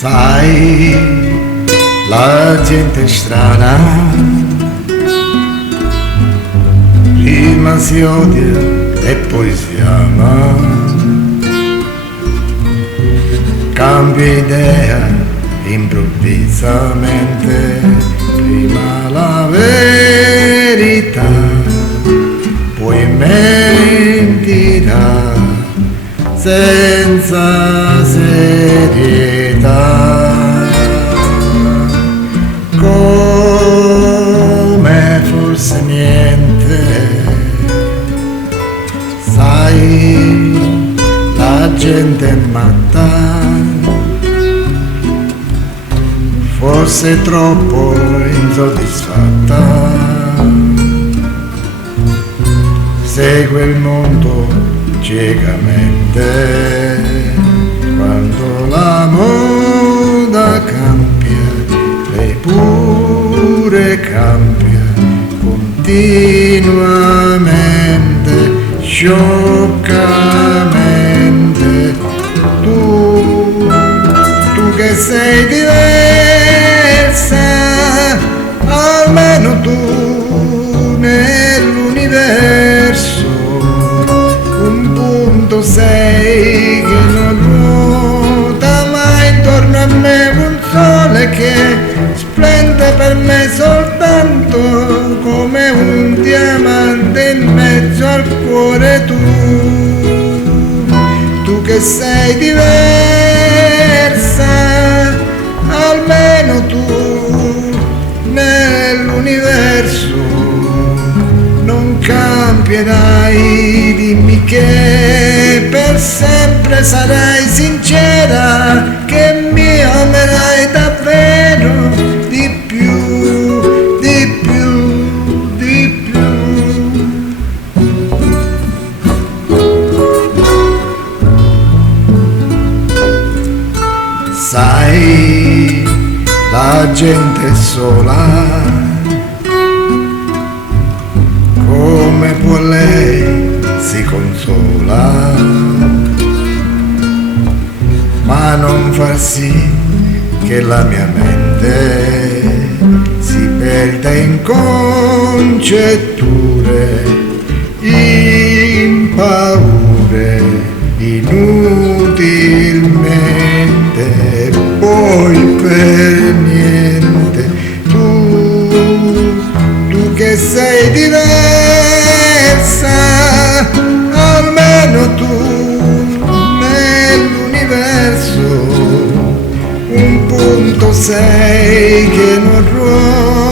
Sai, la gente è strana, prima si odia e poi si ama, cambia idea improvvisamente, prima la verità, poi mentirà senza serietà. Come forse niente, sai, la gente è matta, forse troppo insoddisfatta, segue il mondo ciecamente. Quando la moda cambia, lei pure cambia continuamente, scioccamente. Tu che sei diversa, almeno tu nell'universo, un punto sei che non ruota mai intorno a me, un sole che splende per me soltanto come un diamante in mezzo al cuore. Tu che sei diversa, almeno tu nell'universo non cambierai. Dimmi che per sempre sarai sincera, che mi amerai davvero di più, di più, di più. Sai, la gente è sola, come può lei si consola, ma non far sì che la mia mente si perda in congetture, in paure, inutilmente, poi per niente. Tu che sei diversa, almeno tu nell'universo, un punto sei che non ruota